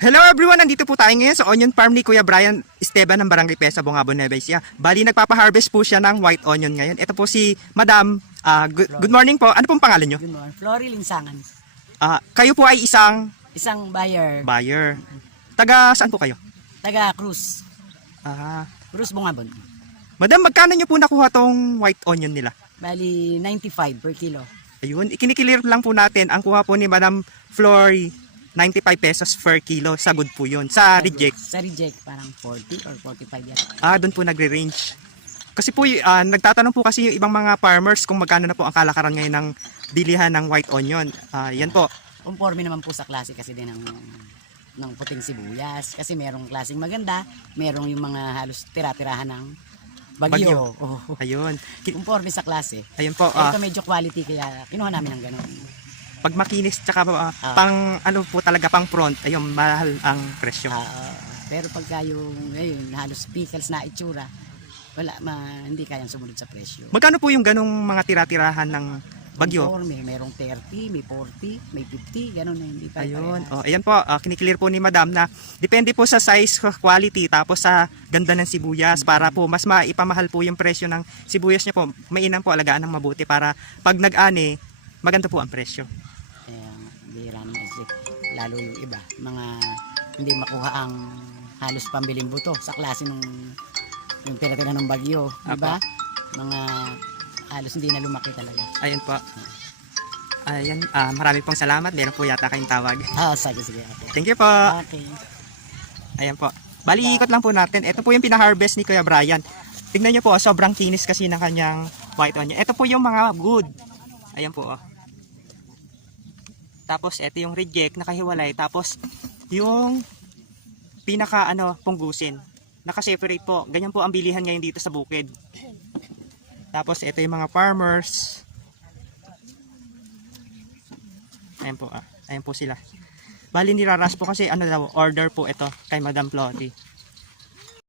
Hello everyone! Nandito po tayo ngayon sa onion farm ni Kuya Brian Esteban ng Barangay Pesa, Bungabon, Nueva Ecija. Bali, nagpapa-harvest po siya ng white onion ngayon. Ito po si Madam. Good morning po. Ano pong pangalan nyo? Good morning. Flory Linsangan. Kayo po ay isang Isang buyer. buyer. Taga saan po kayo? Taga Cruz. Cruz Bungabon. Madam, magkano nyo po nakuha tong white onion nila? Bali, 95 per kilo. Ayun, ikinikilir lang po natin. Ang kuha po ni Madam Flory, 95 pesos per kilo. Sa good po yun. Sa reject, Sa reject, parang 40 or 45 yan. doon po nagre-range. Kasi po, nagtatanong po kasi yung ibang mga farmers kung magkano na po ang kalakaran ngayon ng bilihan ng white onion. Yan po. Conforme naman po sa klase kasi din ng puting sibuyas. Kasi merong klaseng maganda, merong yung mga halos tira-tirahan ng bagyo. Oh. Ayun. Conforme sa klase. Ayun po. Ito medyo quality kaya kinuha namin ng ganun. Pag makinis, tsaka pang ano po talaga, pang front, ayun, mahal ang presyo. Pero pagka yung halos pickles na itsura, wala, hindi kayang sumunod sa presyo. Magkano po yung ganong mga tira-tirahan ng bagyo? Merong 30, may 40, may 50, gano'n na hindi pa. Ayun. Ayan po, kiniklear po ni Madam na depende po sa size, quality, tapos sa ganda ng sibuyas para po mas maipamahal po yung presyo ng sibuyas niya po. Mainam po, alagaan ng mabuti para pag nag-ani, maganda po ang presyo. Bihira naman kasi lalo yung iba, mga hindi makuha ang halos pambiling buto sa klase nung yung tira-tira ng bagyo, di ba? Mga halos hindi na lumaki talaga. Ayun po. Ayan, marami pong salamat. Meron po yata kayong tawag. Sige. Okay. Thank you po. Okay. Ayan po. Bali, ikot lang po natin. Ito po yung pina-harvest ni Kuya Brian. Tingnan nyo po, sobrang kinis kasi ng kanyang white onion. Ito po yung mga good. Ayan po. Tapos, ito yung reject, nakahiwalay. Tapos, yung pinaka, punggusin. Naka-separate po. Ganyan po ang bilihan ngayon dito sa bukid. Tapos, ito yung mga farmers. Ayan po. Ayan po sila. Bali, niraras po kasi, order po ito kay Madam Flory.